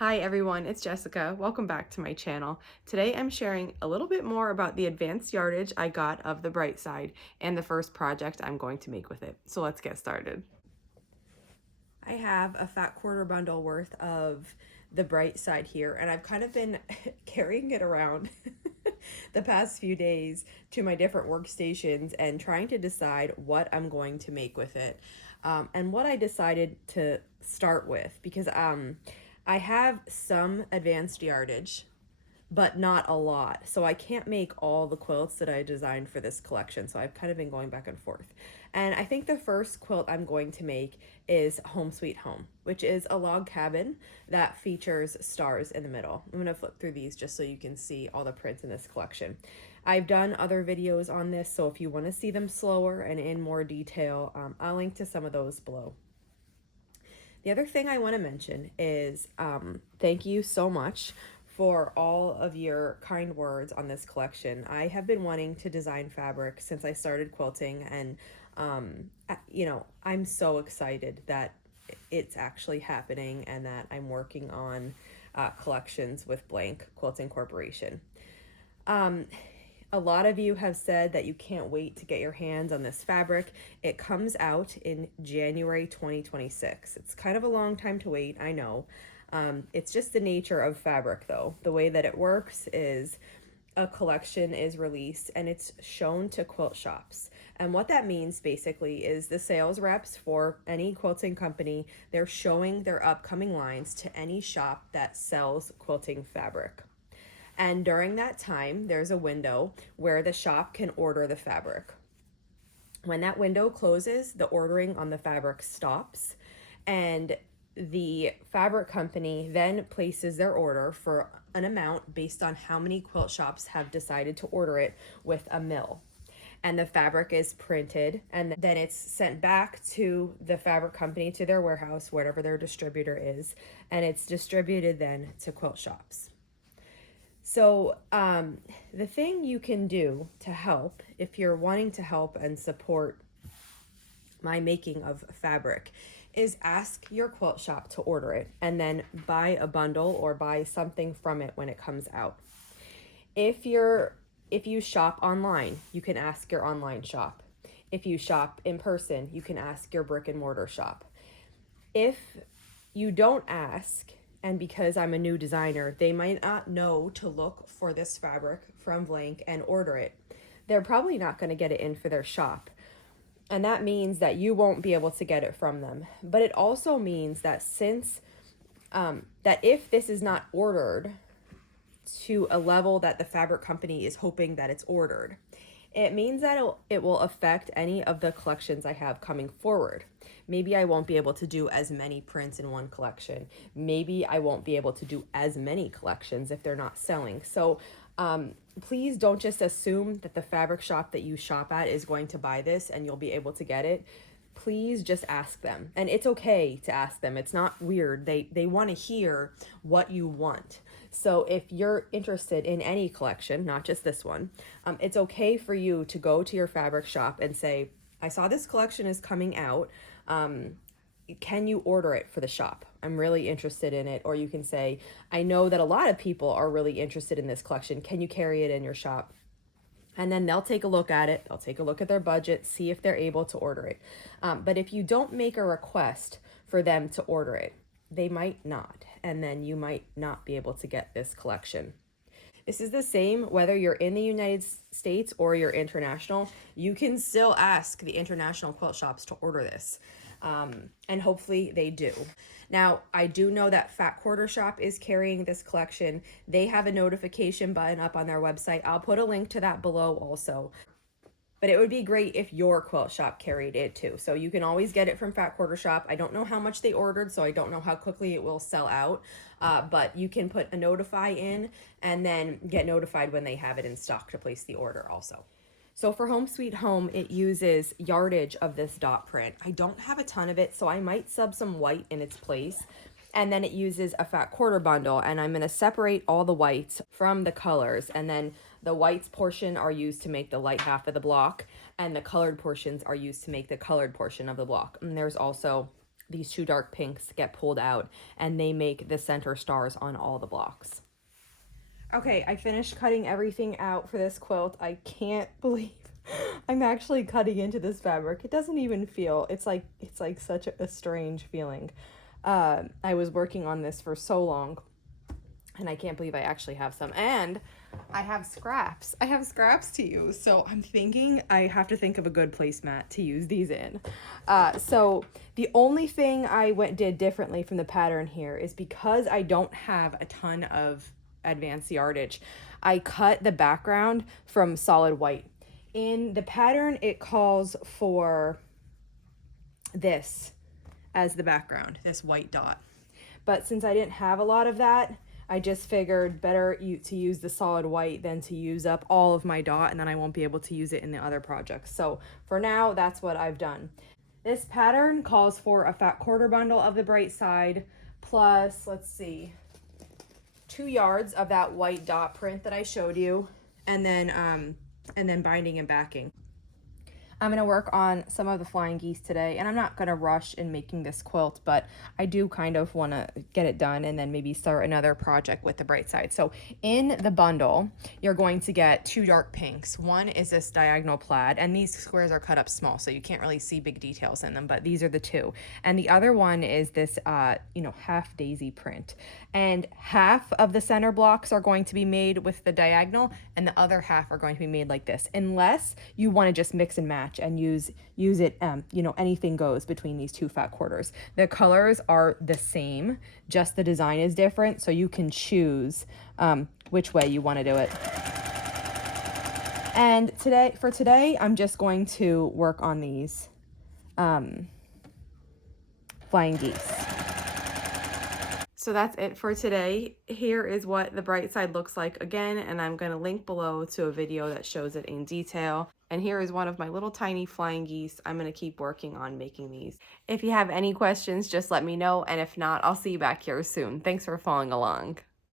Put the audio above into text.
Hi everyone, it's Jessica. Welcome back to my channel. Today I'm sharing a little bit more about the advanced yardage I got of the Bright Side and the first project I'm going to make with it. So let's get started. I have a fat quarter bundle worth of the Bright Side here, and I've kind of been carrying it around the past few days to my different workstations and trying to decide what I'm going to make with it. And what I decided to start with, because I have some advanced yardage, but not a lot. So I can't make all the quilts that I designed for this collection. So I've kind of been going back and forth. And I think the first quilt I'm going to make is Home Sweet Home, which is a log cabin that features stars in the middle. I'm gonna flip through these just so you can see all the prints in this collection. I've done other videos on this, so if you wanna see them slower and in more detail, I'll link to some of those below. The other thing I want to mention is thank you so much for all of your kind words on this collection. I have been wanting to design fabric since I started quilting, and I'm so excited that it's actually happening and that I'm working on collections with Blank Quilting Corporation. A lot of you have said that you can't wait to get your hands on this fabric. It comes out in January 2026. It's kind of a long time to wait, I know. It's just the nature of fabric though. The way that it works is a collection is released and it's shown to quilt shops. And what that means basically is the sales reps for any quilting company, they're showing their upcoming lines to any shop that sells quilting fabric. And during that time, there's a window where the shop can order the fabric. When that window closes, the ordering on the fabric stops, and the fabric company then places their order for an amount based on how many quilt shops have decided to order it with a mill. And the fabric is printed, and then it's sent back to the fabric company, to their warehouse, whatever their distributor is, and it's distributed then to quilt shops. So the thing you can do to help, if you're wanting to help and support my making of fabric, is ask your quilt shop to order it and then buy a bundle or buy something from it when it comes out. If you shop online, you can ask your online shop. If you shop in person, you can ask your brick and mortar shop. If you don't ask, and because I'm a new designer, they might not know to look for this fabric from Blank and order it, they're probably not going to get it in for their shop. And that means that you won't be able to get it from them. But it also means that that if this is not ordered to a level that the fabric company is hoping that it's ordered, it means that it will affect any of the collections I have coming forward. Maybe I won't be able to do as many prints in one collection. Maybe I won't be able to do as many collections if they're not selling. So please don't just assume that the fabric shop that you shop at is going to buy this and you'll be able to get it. Please just ask them. And it's okay to ask them. It's not weird. They want to hear what you want. So if you're interested in any collection, not just this one, it's okay for you to go to your fabric shop and say, I saw this collection is coming out. Can you order it for the shop? I'm really interested in it. Or you can say, I know that a lot of people are really interested in this collection. Can you carry it in your shop? And then they'll take a look at it. They'll take a look at their budget, see if they're able to order it. But if you don't make a request for them to order it, they might not. And then you might not be able to get this collection. This is the same whether you're in the United States or you're international. You can still ask the international quilt shops to order this. And hopefully they do. Now, I do know that Fat Quarter Shop is carrying this collection. They have a notification button up on their website. I'll put a link to that below also. But it would be great if your quilt shop carried it too. So you can always get it from Fat Quarter Shop. I don't know how much they ordered, so I don't know how quickly it will sell out. But you can put a notify in and then get notified when they have it in stock to place the order also. So for Home Sweet Home, it uses yardage of this dot print. I don't have a ton of it, so I might sub some white in its place. And then it uses a fat quarter bundle, and I'm going to separate all the whites from the colors, and then the whites portion are used to make the light half of the block, and the colored portions are used to make the colored portion of the block. And there's also these two dark pinks get pulled out and they make the center stars on all the blocks. Okay, I finished cutting everything out for this quilt. I can't believe I'm actually cutting into this fabric. It doesn't even feel, it's like such a strange feeling. I was working on this for so long, and I can't believe I actually have some. And I have scraps. I have scraps to use. So I'm thinking I have to think of a good placemat to use these in. So the only thing I did differently from the pattern here is because I don't have a ton of advanced yardage, I cut the background from solid white. In the pattern, it calls for this as the background, this white dot. But since I didn't have a lot of that, I just figured better to use the solid white than to use up all of my dot, and then I won't be able to use it in the other projects. So for now, that's what I've done. This pattern calls for a fat quarter bundle of the bright side, plus, let's see, 2 yards of that white dot print that I showed you, and then binding and backing. I'm gonna work on some of the flying geese today, and I'm not gonna rush in making this quilt, but I do kind of wanna get it done and then maybe start another project with the bright side. So in the bundle, you're going to get 2 dark pinks. One is this diagonal plaid, and these squares are cut up small, so you can't really see big details in them, but these are the 2. And the other one is this, half daisy print. And half of the center blocks are going to be made with the diagonal, and the other half are going to be made like this, unless you wanna just mix and match and use it, anything goes between these 2 fat quarters. The colors are the same, just the design is different, so you can choose which way you want to do it. And for today, I'm just going to work on these flying geese. So that's it for today. Here is what the bright side looks like again, and I'm going to link below to a video that shows it in detail. And here is one of my little tiny flying geese. I'm going to keep working on making these. If you have any questions, just let me know, and if not, I'll see you back here soon. Thanks for following along.